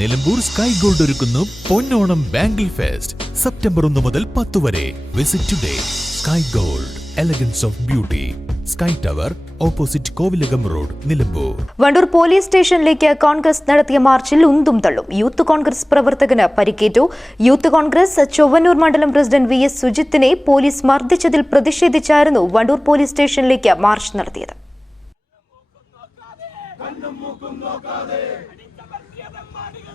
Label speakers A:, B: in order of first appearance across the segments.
A: Nilambur sky gold ഒരുക്കുന്നു പൊന്നോണം bangle fest September ഒന്ന് മുതൽ പത്ത് വരെ. Visit today Sky Gold elegance of beauty Sky Tower opposite Kovilakam road Nilambur
B: Wandoor police സ്റ്റേഷനിലേക്ക് കോൺഗ്രസ് നടത്തിയ മാർച്ചിൽ ഉന്തും തള്ളും. യൂത്ത് കോൺഗ്രസ് പ്രവർത്തകന് പരിക്കേറ്റു. യൂത്ത് കോൺഗ്രസ് ചൊവ്വന്നൂർ മണ്ഡലം പ്രസിഡന്റ് വി എസ് സുജിത്തിനെ പോലീസ് മർദ്ദിച്ചതിൽ പ്രതിഷേധിച്ചായിരുന്നു വണ്ടൂർ പോലീസ് സ്റ്റേഷനിലേക്ക് മാർച്ച് നടത്തിയത്.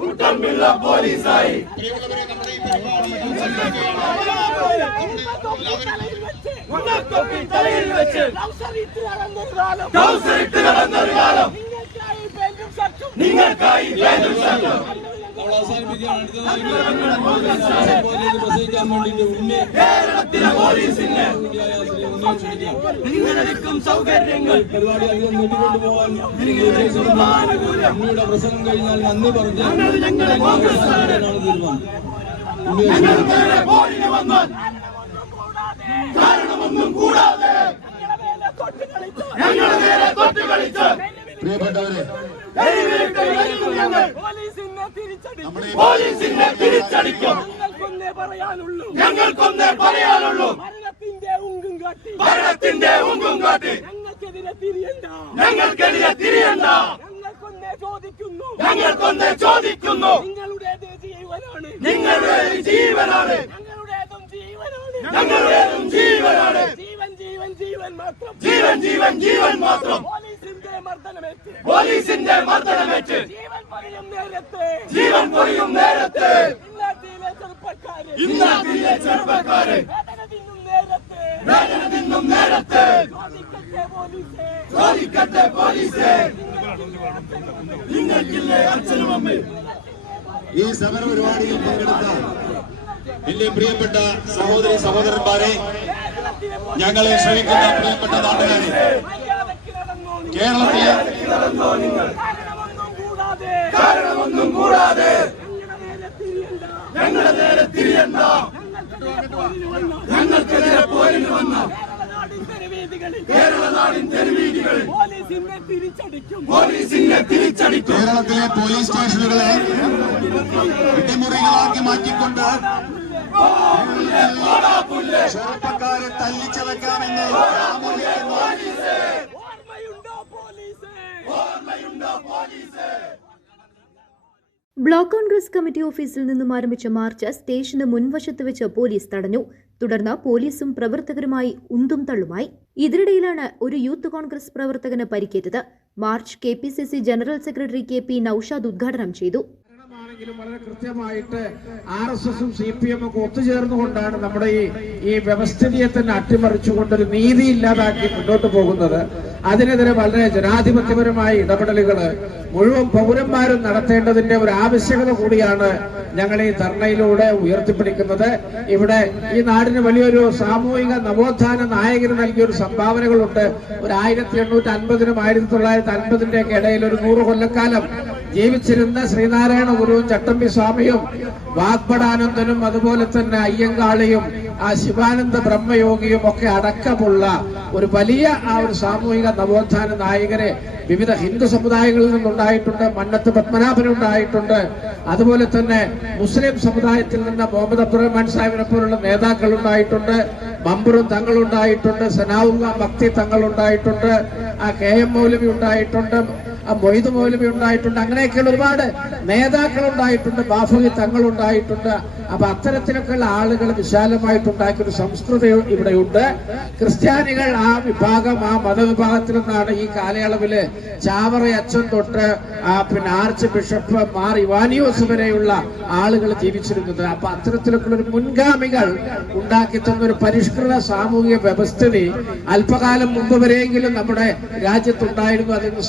C: കൂട്ടമ്പിള്ള പോലീസായി. ഉണ്ണക്കൊപ്പി തലയിൽ വെച്ച് ഇട്ട് നടന്നൊരു കാലം. നിങ്ങൾക്കായി പേരും ഷർട്ടും കേരളത്തിലെ പോലീസിന് നിങ്ങളെടുക്കും സൗകര്യങ്ങൾ.
D: പരിപാടി അധികം നീട്ടിക്കൊണ്ടുപോകാൻ
C: ആനുകൂല്യം
D: ഉണ്ണിയുടെ പ്രസംഗം കഴിഞ്ഞാൽ നന്ദി പറഞ്ഞു
C: ഞങ്ങൾ ഞങ്ങളെ കോൺഗ്രസ്
D: ആണ് തീരുമാനം.
C: കാരണമൊന്നും കൂടാതെ ഞങ്ങൾ നേരെ തൊട്ട് കളിച്ച്
D: പ്രിയപ്പെട്ടവരെ
E: പോലീസിനെ തിരിച്ചടിക്കും. ഞങ്ങൾക്കൊന്നേ പറയാനുള്ളൂ.
C: ഞങ്ങൾക്കൊന്നേ പറയാനുള്ളൂ.
E: ഭരണത്തിന്റെ ഉങ്കും കാട്ടി.
C: ഭരണത്തിന്റെ ഉങ്കും കാട്ടി.
E: ഞങ്ങൾക്കെതിരെ തിരിയണ്ട.
C: ഞങ്ങൾക്കെതിരെ തിരിയണ്ട.
E: ഞങ്ങൾക്കൊന്നേ ചോദിക്കുന്നു.
C: ഞങ്ങൾക്കൊന്നേ ചോദിക്കുന്നു.
E: നിങ്ങളുടേത് ജീവനാണ്.
C: നിങ്ങളുടെ ജീവനാണ്.
E: ഞങ്ങളുടേതും ജീവനാണ്.
C: ഞങ്ങളുടേതും ജീവനാണ്.
E: ജീവൻ ജീവൻ ജീവൻ മാത്രം.
C: ജീവൻ ജീവൻ ജീവൻ മാത്രം.
E: പോലീസിന്റെ മർദ്ദനമേറ്റ്.
C: പോലീസിന്റെ മർദ്ദനമേറ്റ്.
E: ജീവൻ പൊറിയും നേരത്തെ.
C: ജീവൻ പൊഴിയും നേരത്ത്.
E: ഇന്നാട്ടിലെ ചെറുപ്പക്കാരെ. വേദന തിന്നും നേരത്തെ. ചോദിക്കട്ടെ പോലീസേ.
C: നിങ്ങൾക്കില്ലേ അച്ഛനും അമ്മയും?
D: ഈ സമര പരിപാടിയിൽ പങ്കെടുത്ത എന്റെ പ്രിയപ്പെട്ട സഹോദരി സഹോദരന്മാരെ ഞങ്ങളെ ശ്രമിക്കുന്ന പ്രിയപ്പെട്ട നാട്ടുകാരെ. കേരളത്തിലെ
C: കൂടാതെ
E: കാരണമൊന്നും കൂടാതെ
C: കാരണമൊന്നും കൂടാതെ
E: ഞങ്ങളുടെ നേരെ തിരിയണ്ട
C: ഞങ്ങളുടെ നേരെ തിരിയണ്ട
E: ഞങ്ങൾക്കെതിരെ പോരിന് വന്ന
C: കേരള നാടിൻ തെരുവീതികളിൽ
E: പോലീസിനെ തിരിച്ചടിക്കും.
D: കേരളത്തിലെ പോലീസ് സ്റ്റേഷനുകളെ ഇടിമുറികളാക്കി മാറ്റിക്കൊണ്ട് ചെറുപ്പക്കാരെ തല്ലിച്ചതക്കാമെന്ന്
E: ഓർമ്മയുണ്ടോ പോലീസേ?
C: ഓർമ്മയുണ്ടോ പോലീസേ?
B: ബ്ലോക്ക് കോൺഗ്രസ് കമ്മിറ്റി ഓഫീസിൽ നിന്നും ആരംഭിച്ച മാർച്ച് സ്റ്റേഷന് മുൻവശത്ത് വെച്ച് പോലീസ് തടഞ്ഞു. തുടർന്ന് പോലീസും പ്രവർത്തകരുമായി ഉന്തും തള്ളുമായി. ഇതിനിടയിലാണ് ഒരു യൂത്ത് കോൺഗ്രസ് പ്രവർത്തകന് പരിക്കേറ്റത്. March K general secretary K P Naushad ഉദ്ഘാടനം ചെയ്തു.
F: ഭരണമാണെങ്കിലും വളരെ കൃത്യമായിട്ട് ആർ എസ് എസും സി പി എമ്മും ഒത്തുചേർന്നുകൊണ്ടാണ് നമ്മുടെ ഈ ഈ വ്യവസ്ഥിതിയെ തന്നെ അട്ടിമറിച്ചുകൊണ്ട് ഒരു നീതി ഇല്ലാതാക്കി മുന്നോട്ട് പോകുന്നത്. അതിനെതിരെ വളരെ ജനാധിപത്യപരമായ ഇടപെടലുകൾ മുഴുവൻ പൗരന്മാരും നടത്തേണ്ടതിന്റെ ഒരു ആവശ്യകത കൂടിയാണ് ഞങ്ങൾ ഈ ധർണയിലൂടെ ഉയർത്തിപ്പിടിക്കുന്നത്. ഇവിടെ ഈ നാടിന് വലിയൊരു സാമൂഹിക നവോത്ഥാന നായകന് നൽകിയ ഒരു സംഭാവനകളുണ്ട്. ഒരു ആയിരത്തി എണ്ണൂറ്റി അൻപതിനും ആയിരത്തി തൊള്ളായിരത്തി അൻപതിന്റെ ഒക്കെ ഇടയിൽ ഒരു നൂറ് കൊല്ലക്കാലം ജീവിച്ചിരുന്ന ശ്രീനാരായണ ഗുരുവും ചട്ടമ്പി സ്വാമിയും വാഗ്ഭടാനന്ദനും അതുപോലെ തന്നെ അയ്യങ്കാളിയും ആ ശിവാനന്ദ ബ്രഹ്മയോഗിയും ഒക്കെ അടക്കമുള്ള ഒരു വലിയ ആ ഒരു സാമൂഹിക നവോത്ഥാന നായകരെ വിവിധ ഹിന്ദു സമുദായങ്ങളിൽ നിന്നുണ്ടായിട്ടുണ്ട് മന്നത്ത് പത്മനാഭനുണ്ടായിട്ടുണ്ട് അതുപോലെ തന്നെ മുസ്ലിം സമുദായത്തിൽ നിന്ന് മുഹമ്മദ് അബ്ദുറഹ്മാൻ സാഹിബിനെ പോലുള്ള നേതാക്കൾ ഉണ്ടായിട്ടുണ്ട്. മമ്പറും തങ്ങളുണ്ടായിട്ടുണ്ട് സനാവുള്ള ഭക്തി തങ്ങളുണ്ടായിട്ടുണ്ട് ആ കെ എം മൗലവി ഉണ്ടായിട്ടുണ്ട്. മൊയ്ത് മൗലവി ഉണ്ടായിട്ടുണ്ട്. അങ്ങനെയൊക്കെയുള്ള ഒരുപാട് നേതാക്കൾ ഉണ്ടായിട്ടുണ്ട് ബാഫുവി തങ്ങൾ ഉണ്ടായിട്ടുണ്ട് അപ്പൊ അത്തരത്തിലൊക്കെയുള്ള ആളുകൾ വിശാലമായിട്ടുണ്ടാക്കിയ ഒരു സംസ്കൃതി ഇവിടെയുണ്ട്. ക്രിസ്ത്യാനികൾ ആ വിഭാഗം ആ മതവിഭാഗത്തിൽ നിന്നാണ് ഈ കാലയളവിൽ ചാവറ അച്ഛൻ തൊട്ട് ആ പിന്നെ ആർച്ച് ബിഷപ്പ് മാർ ഇവാനിയോസ് വരെയുള്ള ആളുകൾ ജീവിച്ചിരുന്നത്. അപ്പൊ അത്തരത്തിലൊക്കെയുള്ള ഒരു മുൻഗാമികൾ ഉണ്ടാക്കി തന്ന ഒരു പരിഷ്കൃത സാമൂഹിക വ്യവസ്ഥിതി അല്പകാലം മുമ്പ് വരെയെങ്കിലും നമ്മുടെ രാജ്യത്തുണ്ടായിരുന്നു. അതിന്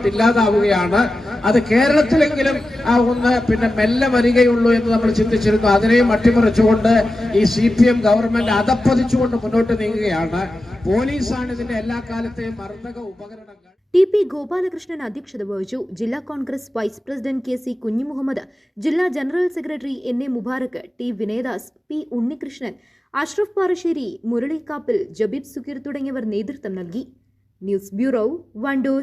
F: സമ്പൂർണമായിട്ട് ഇല്ലാതാവുകയാണ്. അത് കേരളത്തിലെങ്കിലും ആ ഒന്ന് പിന്നെ മെല്ലെ വരികയുള്ളൂ എന്ന് നമ്മൾ ചിന്തിച്ചിരുന്നു. അതിനെയും അട്ടിമറിച്ചുകൊണ്ട് ഈ സി പി എം ഗവൺമെന്റ് അതപ്പതിച്ചുകൊണ്ട് മുന്നോട്ട് നീങ്ങുകയാണ്. പോലീസാണ് ഇതിന്റെ എല്ലാ കാലത്തെയും മർദ്ദക ഉപകരണങ്ങൾ.
B: ടി പി ഗോപാലകൃഷ്ണൻ അധ്യക്ഷത വഹിച്ചു. ജില്ലാ Congress vice president K C Kunjumuhammad ജില്ലാ general secretary N A Mubarak T Vinayadas P Unnikrishnan Ashraf Parasseri Muralikkappil Jabeeb Sukheer തുടങ്ങിയവർ നേതൃത്വം നൽകി. News bureau Wandoor.